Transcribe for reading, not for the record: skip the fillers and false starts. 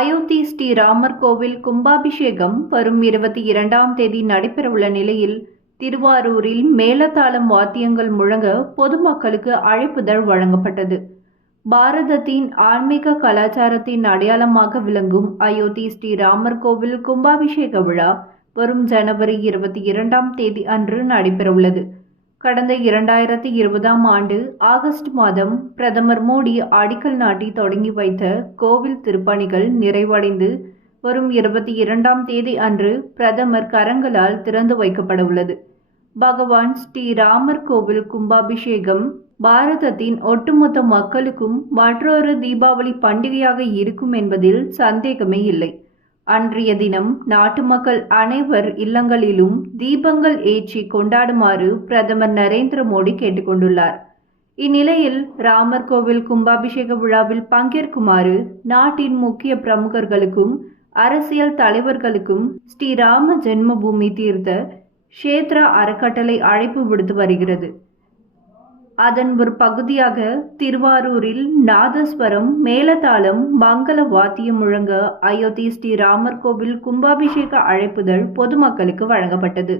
அயோத்தி ஸ்ரீராமர் கோவில் கும்பாபிஷேகம் வரும் 22ஆம் தேதி நடைபெறவுள்ள நிலையில் திருவாரூரில் மேளதாளம் வாத்தியங்கள் முழங்க பொதுமக்களுக்கு அழைப்புதழ் வழங்கப்பட்டது. பாரதத்தின் ஆன்மீக கலாச்சாரத்தின் அடையாளமாக விளங்கும் அயோத்தி ஸ்ரீராமர் கோவில் கும்பாபிஷேக விழா வரும் ஜனவரி 22ஆம் தேதி அன்று நடைபெறவுள்ளது. கடந்த 2020ஆம் ஆண்டு ஆகஸ்ட் மாதம் பிரதமர் மோடி அடிக்கல் நாட்டி தொடங்கி வைத்த கோவில் திருப்பணிகள் நிறைவடைந்து வரும் 22ஆம் தேதி அன்று பிரதமர் கரங்களால் திறந்து வைக்கப்பட உள்ளது. பகவான் ஸ்ரீராமர் கோவில் கும்பாபிஷேகம் பாரதத்தின் ஒட்டுமொத்த மக்களுக்கும் மற்றொரு தீபாவளி பண்டிகையாக இருக்கும் என்பதில் சந்தேகமே இல்லை. அன்றைய தினம் நாட்டு மக்கள் அனைவர் இல்லங்களிலும் தீபங்கள் ஏற்றி கொண்டாடுமாறு பிரதமர் நரேந்திர மோடி கேட்டுக்கொண்டுள்ளார். இந்நிலையில் ராமர் கோவில் கும்பாபிஷேக விழாவில் பங்கேற்குமாறு நாட்டின் முக்கிய பிரமுகர்களுக்கும் அரசியல் தலைவர்களுக்கும் ஸ்ரீராம ஜென்மபூமி தீர்த்த க்ஷேத்ரா அறக்கட்டளை அழைப்பு விடுத்து வருகிறது. அதன் ஒரு பகுதியாக திருவாரூரில் நாதஸ்வரம், மேளதாளம், மங்கள வாத்தியம் முழங்க அயோத்தி ஸ்ரீராமர் கோவில் கும்பாபிஷேக அழைப்புதழ் பொதுமக்களுக்கு வழங்கப்பட்டது.